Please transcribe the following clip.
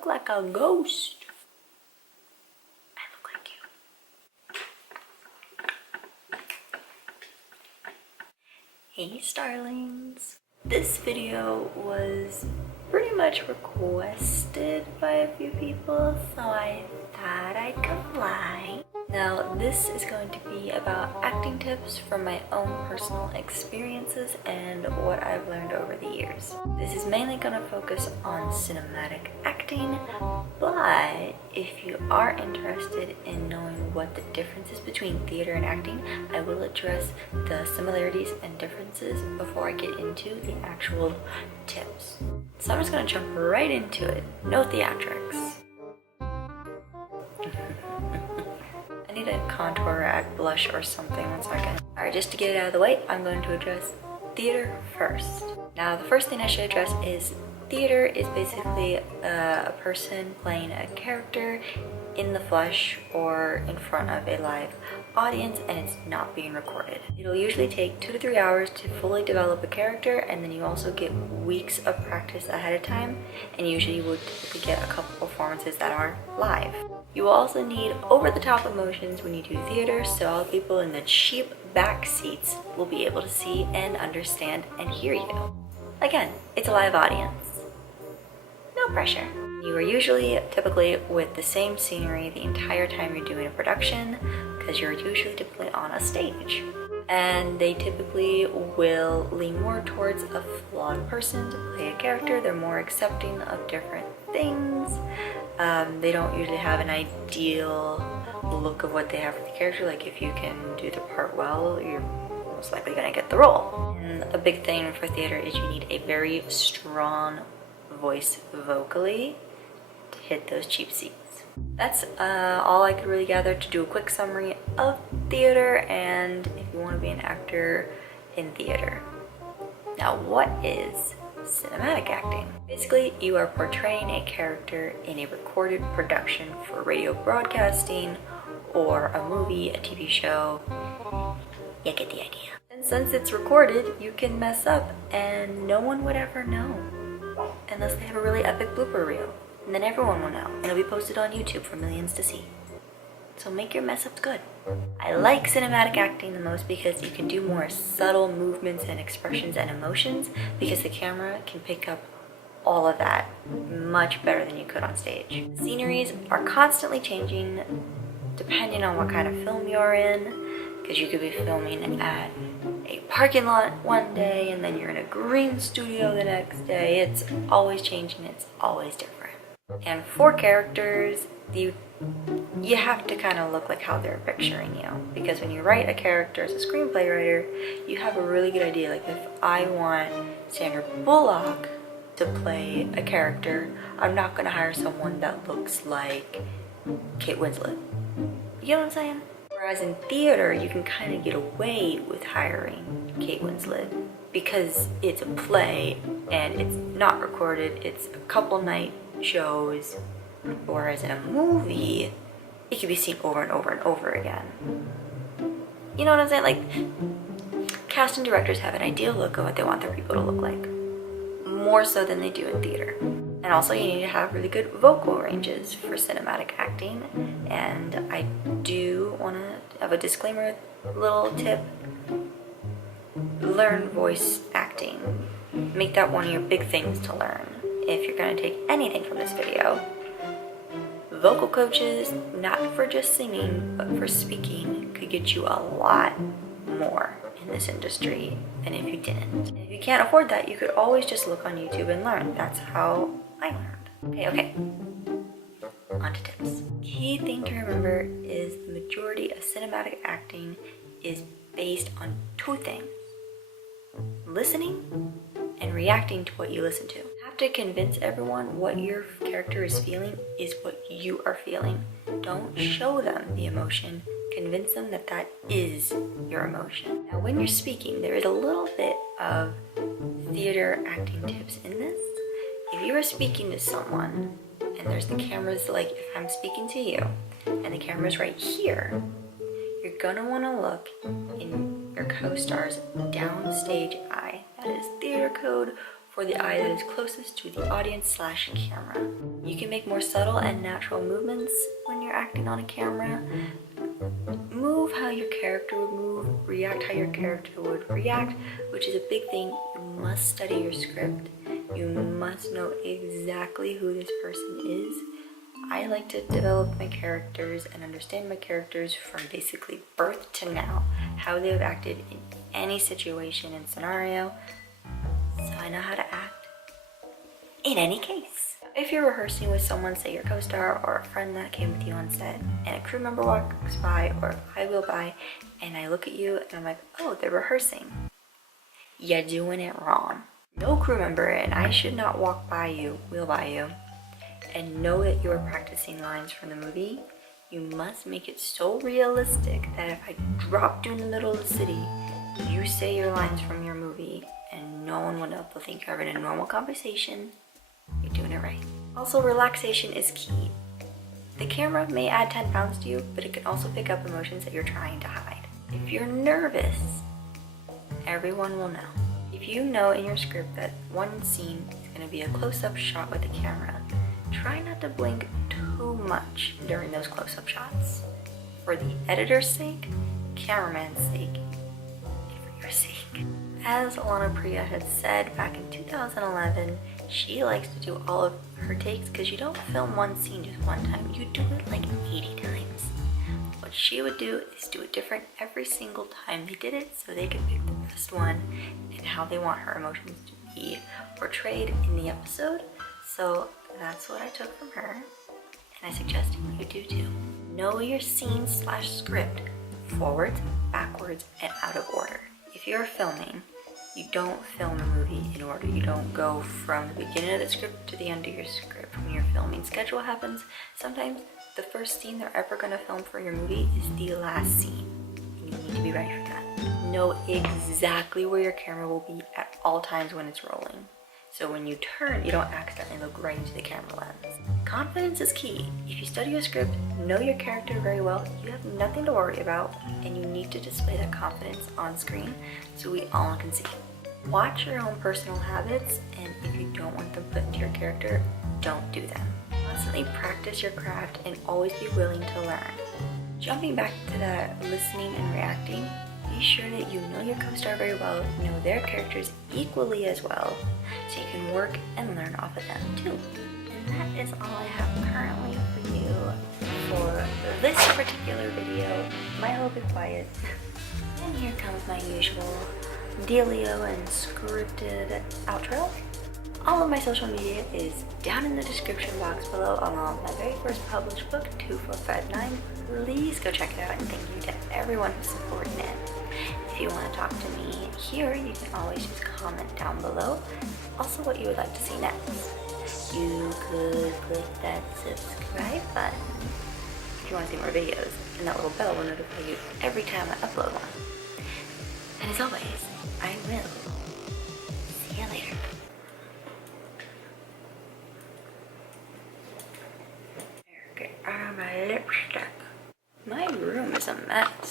look like a ghost. I look like you. Hey starlings. This video was pretty much requested by a few people, so I thought I'd comply. Now, this is going to be about acting tips from my own personal experiences and what I've learned over the years. This is mainly going to focus on cinematic acting, but if you are interested in knowing what the difference is between theater and acting, I will address the similarities and differences before I get into the actual tips. So I'm just going to jump right into it. No theatrics. I need a contour add blush or something, 1 second. Alright, just to get it out of the way, I'm going to address theater first. Now, the first thing I should address is theater is basically a person playing a character in the flesh or in front of a live audience, and it's not being recorded. It'll usually take 2 to 3 hours to fully develop a character, and then you also get weeks of practice ahead of time, and usually you would typically get a couple performances that are live. You will also need over-the-top emotions when you do theater, so all the people in the cheap back seats will be able to see and understand and hear you. Again, it's a live audience. No pressure. You are typically with the same scenery the entire time you're doing a production, because you're usually typically on a stage. And they typically will lean more towards a flawed person to play a character. They're more accepting of different things. They don't usually have an ideal look of what they have for the character. Like, if you can do the part well, you're most likely gonna get the role. And a big thing for theater is you need a very strong voice vocally to hit those cheap seats. That's all I could really gather to do a quick summary of theater and if you want to be an actor in theater. Now, what is cinematic acting? Basically, you are portraying a character in a recorded production for radio broadcasting or a movie, a TV show. You get the idea. And since it's recorded, you can mess up and no one would ever know unless they have a really epic blooper reel. And then everyone will know. And it'll be posted on YouTube for millions to see. So make your mess ups good. I like cinematic acting the most because you can do more subtle movements and expressions and emotions because the camera can pick up all of that much better than you could on stage. Sceneries are constantly changing depending on what kind of film you're in, because you could be filming at a parking lot one day and then you're in a green studio the next day. It's always changing, it's always different. And for characters, you have to kind of look like how they're picturing you, because when you write a character as a screenplay writer, you have a really good idea. Like, if I want Sandra Bullock to play a character, I'm not going to hire someone that looks like Kate Winslet. You know what I'm saying? Whereas in theater, you can kind of get away with hiring Kate Winslet because it's a play and it's not recorded. It's a couple night shows. Whereas in a movie, it can be seen over and over and over again. You know what I'm saying? Like, cast and directors have an ideal look of what they want their people to look like, more so than they do in theater. And also, you need to have really good vocal ranges for cinematic acting. And I do want to have a disclaimer, little tip. Learn voice acting. Make that one of your big things to learn if you're going to take anything from this video. Vocal coaches, not for just singing, but for speaking, could get you a lot more in this industry than if you didn't. And if you can't afford that, you could always just look on YouTube and learn. That's how I learned. Okay. On to tips. Key thing to remember is the majority of cinematic acting is based on 2 things: listening and reacting to what you listen to. You have to convince everyone what your character is feeling is what you are feeling. Don't show them the emotion. Convince them that that is your emotion. Now, when you're speaking, there is a little bit of theater acting tips in this. If you are speaking to someone and there's the cameras, like if I'm speaking to you and the camera's right here, you're gonna want to look in your co-star's downstage eye. That is theater code for the eye that is closest to the audience / camera. You can make more subtle and natural movements when you're acting on a camera. Move how your character would move, react how your character would react, which is a big thing. You must study your script. You must know exactly who this person is. I like to develop my characters and understand my characters from basically birth to now, how they have acted in any situation and scenario, so I know how to act in any case. If you're rehearsing with someone, say your co-star or a friend that came with you on set, and a crew member walks by or I will by, and I look at you and I'm like, oh, they're rehearsing. You're doing it wrong. No crew member, and I should not walk by you, wheel by you, and know that you're practicing lines from the movie. You must make it so realistic that if I dropped you in the middle of the city, you say your lines from your movie and no one will know. They'll think you're having a normal conversation. You're doing it right. Also, relaxation is key. The camera may add 10 pounds to you, but it can also pick up emotions that you're trying to hide. If you're nervous, everyone will know. If you know in your script that one scene is going to be a close-up shot with the camera, try not to blink too much during those close-up shots. For the editor's sake, cameraman's sake, and for your sake. As Alana Priya had said back in 2011, she likes to do all of her takes because you don't film one scene just one time. You do it like 80 times. What she would do is do it different every single time they did it so they could pick the best one and how they want her emotions to be portrayed in the episode. So that's what I took from her, and I suggest you do too. Know your scene / script forwards, backwards, and out of order. If you're filming, you don't film a movie in order. You don't go from the beginning of the script to the end of your script. When your filming schedule happens, sometimes the first scene they're ever going to film for your movie is the last scene, and you need to be ready for that. Know exactly where your camera will be at all times when it's rolling. So when you turn, you don't accidentally look right into the camera lens. Confidence is key. If you study your script, know your character very well, you have nothing to worry about, and you need to display that confidence on screen so we all can see. Watch your own personal habits, and if you don't want them put into your character, don't do them. Constantly practice your craft and always be willing to learn. Jumping back to that listening and reacting, be sure that you know your co-star very well, know their characters equally as well, so you can work and learn off of them too. And that is all I have currently for you for this particular video. My Hope Be Quiet. And here comes my usual dealio and scripted outro. All of my social media is down in the description box below, along with my very first published book, 2459. Please go check it out, and thank you to everyone who's supporting it. If you want to talk to me here, you can always just comment down below. Also, what you would like to see next. You could click that subscribe button if you want to see more videos, and that little bell will notify you every time I upload one. And as always, I will see you later. Get out of my lipstick. My room is a mess.